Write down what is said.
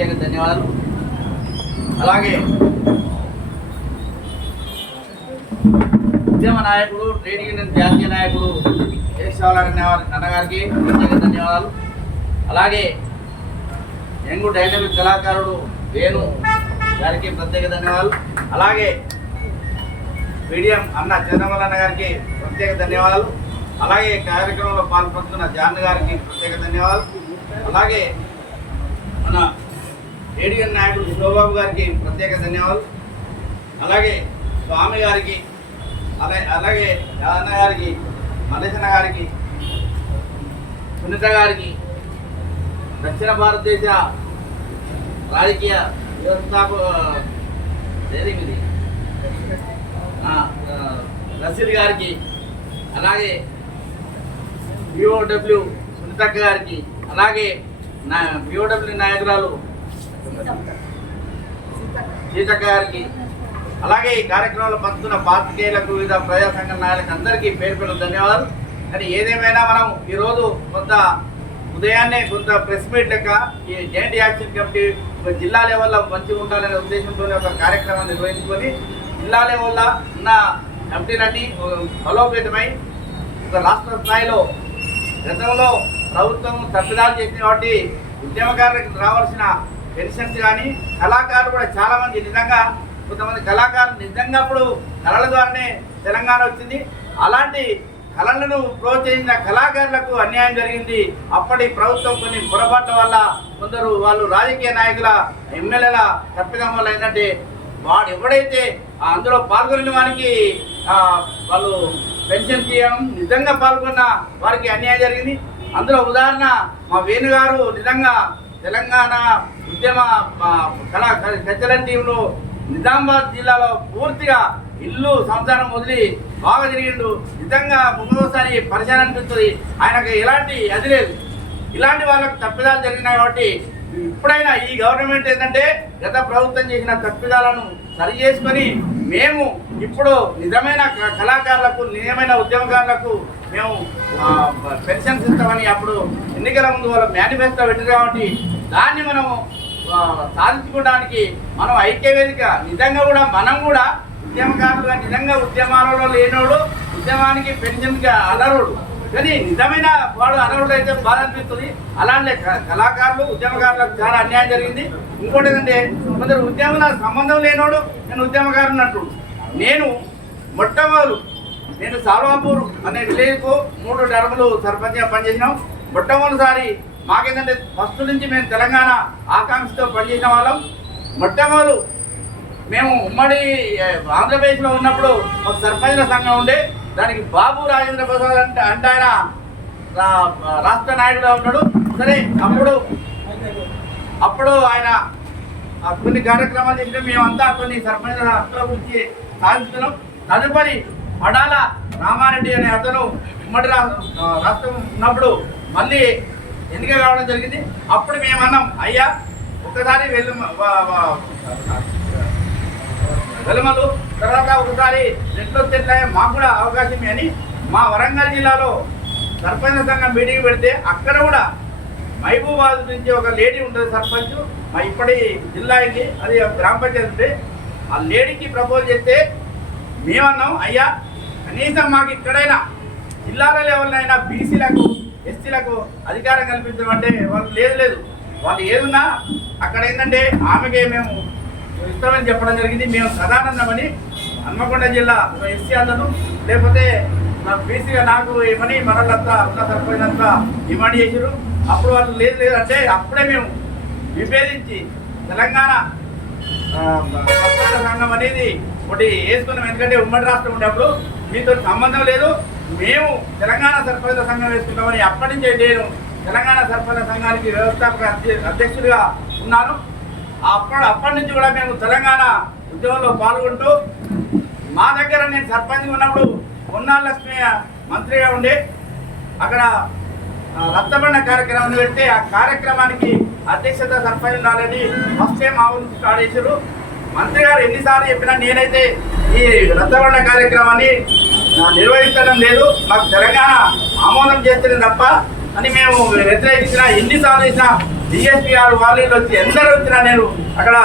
ప్రత్యేక ధన్యవాదాలు. అలాగే ఉద్యమ నాయకుడు ట్రేడ్ యూనియన్ జాతీయ నాయకుడు కేశవాలని అన్నగారికి ప్రత్యేక ధన్యవాదాలు. అలాగే యంగ్ డైనమిక్ కళాకారుడు వేణు గారికి ప్రత్యేక ధన్యవాదాలు. అలాగే మీడియం అన్న చంద్రమల అన్న గారికి ప్రత్యేక ధన్యవాదాలు. అలాగే కార్యక్రమంలో పాల్పంచుకున్న జాన్ గారికి ప్రత్యేక ధన్యవాదాలు. అలాగే మన ఏడిఎన్ నాయకుడు శివబాబు గారికి ప్రత్యేక ధన్యవాదాలు. అలాగే స్వామి గారికి అలాగే అలాగే యాదన్న గారికి మల్లేశన్న గారికి సునీత గారికి దక్షిణ భారతదేశ రాజకీయ వ్యవస్థాప ఇది రసీద్ రసీల్ గారికి అలాగే బిఓడబ్ల్యూ సునీతక్క గారికి అలాగే నా బిఓడబ్ల్యూ నాయకురాలు సీతక్క గారికి అలాగే ఈ కార్యక్రమంలో పంచుతున్న పాత్రికేయులకు వివిధ ప్రజా సంఘ నాయకులకు అందరికీ పేరు పేరు ధన్యవాదాలు. కానీ ఏదేమైనా మనం ఈరోజు కొంత ఉదయాన్నే కొంత ప్రెస్ మీట్ లెక్క ఈ జాయింట్ యాక్షన్ కమిటీ ఒక జిల్లా లెవెల్లో మంచిగా ఉండాలనే ఉద్దేశంతో ఒక కార్యక్రమం నిర్వహించుకొని జిల్లా లెవెల్లో ఉన్న కమిటీలన్నీ బలోపేతమై ఒక రాష్ట్ర స్థాయిలో గతంలో ప్రభుత్వం తప్పిదాలు చేసిన వాటి ఉద్యమకారులకు రావాల్సిన పెన్షన్స్ కానీ కళాకారులు కూడా చాలా మంది నిజంగా కొంతమంది కళాకారులు నిజంగా అప్పుడు కళల ద్వారానే తెలంగాణ వచ్చింది. అలాంటి కళలను ప్రోత్సహించిన కళాకారులకు అన్యాయం జరిగింది. అప్పటి ప్రభుత్వం కొన్ని పొరపాట్ల వల్ల కొందరు వాళ్ళు రాజకీయ నాయకుల ఎమ్మెల్యేల తప్పిదం వల్ల ఏంటంటే వాడు ఎవడైతే అందులో పాల్గొని వారికి వాళ్ళు పెన్షన్ చేయడం నిజంగా పాల్గొన్న వారికి అన్యాయం జరిగింది. అందులో ఉదాహరణ మా వేణుగారు నిజంగా తెలంగాణ ఉద్యమ ఆ, కళా కచ్చలం టీంలో నిజామాబాద్ జిల్లాలో పూర్తిగా ఇల్లు సంసారం వదిలి బాగా తిరిగిండు. నిజంగా మూడోసారి పరిచయం అనిపిస్తుంది. ఆయనకు ఎలాంటి అది లేదు. ఇలాంటి వాళ్ళకు తప్పిదాలు జరిగినాయి కాబట్టి ఇప్పుడైనా ఈ గవర్నమెంట్ ఏంటంటే గత ప్రభుత్వం చేసిన తప్పిదాలను సరి చేసుకొని మేము ఇప్పుడు నిజమైన క- కళాకారులకు నిజమైన ఉద్యమకారులకు మేము పెన్షన్స్ ఇస్తామని అప్పుడు ఎన్నికల ముందు వాళ్ళ మేనిఫెస్టో పెట్టారు కాబట్టి దాన్ని మనము సాధించుకోవడానికి మనం ఐక్యవేదిక నిజంగా కూడా మనం కూడా ఉద్యమకారులుగా నిజంగా ఉద్యమాలలో లేనోడు ఉద్యమానికి పెన్షన్గా అలరుడు కానీ నిజమైన వాడు అనర్హుడు అయితే బాధ అనిపిస్తుంది. అలాంటి క- కళాకారులు ఉద్యమకారులకు చాలా అన్యాయం జరిగింది. ఇంకోటి ఏంటంటే కొందరు ఉద్యమం సంబంధం లేనోడు నేను ఉద్యమకారుని అంటున్నాడు నేను మొట్టమొదలు నేను సాల్వాపూర్ అనే విలేజ్కు మూడు టర్ములు సర్పంచ్గా పనిచేసినాం. మొట్టమొదటిసారి మాకేంటంటే ఫస్ట్ నుంచి మేము తెలంగాణ ఆకాంక్షతో పనిచేసిన వాళ్ళం. మొట్టమొదలు మేము ఉమ్మడి ఆంధ్రప్రదేశ్లో ఉన్నప్పుడు ఒక సర్పంచ్ల సంఘం ఉండే. దానికి బాబు రాజేంద్ర ప్రసాద్ అంటే అంటే ఆయన రాష్ట్ర నాయకుడుగా ఉన్నాడు. సరే అప్పుడు అప్పుడు ఆయన కొన్ని కార్యక్రమాలు చేసిన. మేమంతా కొన్ని సర్పంచ్ హక్కుల గురించి సాధించుతున్నాం తదుపరి పడాల రామారెడ్డి అనే అతను ఉమ్మడి రాష్ట్రం ఉన్నప్పుడు మళ్ళీ ఎన్నిక కావడం జరిగింది. అప్పుడు మేమన్నాం అయ్యా ఒక్కసారి వెళ్ళి వెలుమలు తర్వాత ఒకసారి రెడ్లో తెల్లాయ మాకు కూడా అవకాశం అని మా వరంగల్ జిల్లాలో సర్పంచ్ సంఘం మీటింగ్ పెడితే అక్కడ కూడా మహబూబాద్ నుంచి ఒక లేడీ ఉంటుంది సర్పంచ్. మా ఇప్పటి జిల్లా అయింది అది గ్రామ పంచాయతీ. ఆ లేడీకి ప్రపోజ్ చేస్తే మేమన్నాం అయ్యా కనీసం మాకు ఇక్కడైనా జిల్లాల లెవెల్నైనా బీసీలకు ఎస్సీలకు అధికారం కల్పించడం అంటే వాళ్ళు లేదు లేదు. వాళ్ళు ఏదున్నా అక్కడ ఏంటంటే ఆమెకే మేము ఇస్తామని చెప్పడం జరిగింది. మేము సదానందమని హన్మకొండ జిల్లా ఎస్సీ అందను లేకపోతే నా బీసీగా నాకు ఇవ్వని మనలంతా ఉన్న సరిపోయినంతా డిమాండ్ చేసారు అప్పుడు వాళ్ళు లేదు లేదు అంటే అప్పుడే మేము విభేదించి తెలంగాణ ఆ, సంఘం అనేది ఒకటి వేసుకున్నాం. ఎందుకంటే ఉమ్మడి రాష్ట్రం ఉన్నప్పుడు మీతో సంబంధం లేదు. మేము తెలంగాణ సర్పంచ సంఘం వేసుకున్నామని అప్పటి నుంచే నేను తెలంగాణ సర్పంచ సంఘానికి వ్యవస్థాపక అధ్యక్షుడిగా ఉన్నాను. అప్పటి అప్పటి నుంచి కూడా మేము తెలంగాణ ఉద్యమంలో పాల్గొంటూ మా దగ్గర నేను సర్పంచ్ ఉన్నప్పుడు కొన్నాళ్ళ లక్ష్మి మంత్రిగా ఉండే. అక్కడ రక్తబండ కార్యక్రమం పెడితే ఆ కార్యక్రమానికి అధ్యక్షత సర్పంచ్ ఉండాలని ఫస్ట్ టైం మా ఊరికి స్టార్ట్ చేశారు. మంత్రి గారు ఎన్నిసార్లు చెప్పినా నేనైతే ఈ రక్తబండ కార్యక్రమాన్ని నిర్వహించడం లేదు. మాకు తెలంగాణ ఆమోదం చేస్తుంది తప్ప అని మేము వ్యతిరేకించిన ఎన్నిసార్లు చేసినా డిఎస్పీ గారు వాళ్ళు వచ్చి ఎందరు వచ్చినా నేను అక్కడ